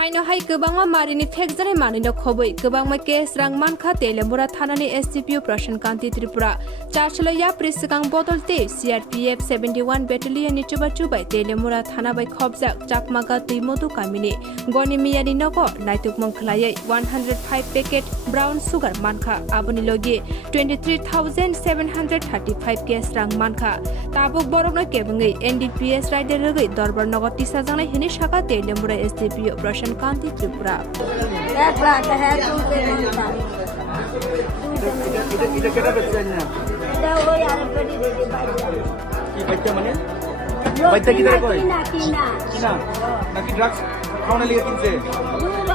Haino hai Kwbangma marini Phekjaknai manui khoboi Kwbangma case rang Manukha Telemura thanani SDPO Prasun Kanti Tripura Charchalaya Prisikang botol te CRPF 71 battalion ni chubai Telemura thana bai khobjak Chakmaghat Twimadu Kamini Gani miyani Nogo naituk mangkhlai 105 packet brown sugar Manukha aboni logi 23,735 case rang Manukha tabuk borok no kebangai NDPS rider rgai dorbar nogo tisajangnai hini shaka Telemura SDPO Prasun Kanti Tripura এটা কেটা বেচছেন না এটা ওই আরেকটি দিতে পারি কি বাইতে মানে বাইতে কি করে কই কিনা নাকি ড্রাগস খাওয়ানো লিয়ে কিনছে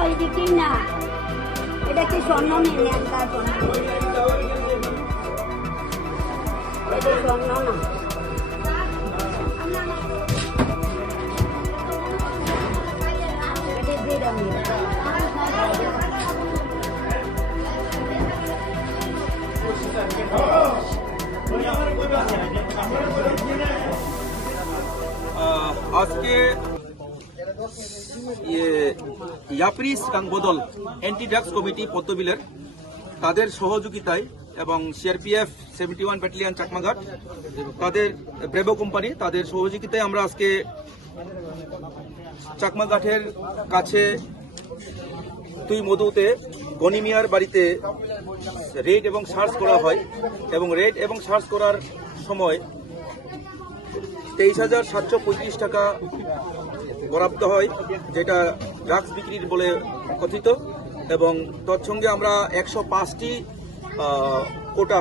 ওই দি কিনা এটা কি স্বর্ণ নিয়ে একটা স্বর্ণ এটা স্বর্ণ না এটা দিয়ে দাও আজকে ইয়াপ্রিস কাংবদল অ্যান্টি ড্রাগস কমিটি পদ্মবিলের তাদের সহযোগিতায় এবং সিআরপিএফ 71 ব্যাটালিয়ন চাকমাঘাট তাদের ব্রেভো কোম্পানি তাদের সহযোগিতায় আমরা আজকে চাকমাঘাটের কাছে টুইমদুতে গনি মিয়ার বাড়িতে রেড এবং সার্চ করা হয় এবং রেড এবং সার্চ করার সময় 23,735 টাকা বরাদ্দ হয় যেটা ড্রাগস বিক্রির বলে কথিত এবং তৎসঙ্গে আমরা 105টি কোটা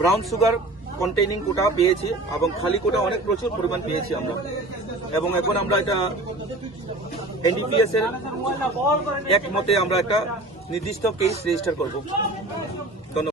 ব্রাউন সুগার কন্টেইনিং কোটা পেয়েছি এবং খালি কোটা অনেক প্রচুর পরিমাণ পেয়েছি আমরা এবং এখন আমরা এটা এনডিপিএস এর এক মতে আমরা একটা নির্দিষ্ট কেস রেজিস্টার করব।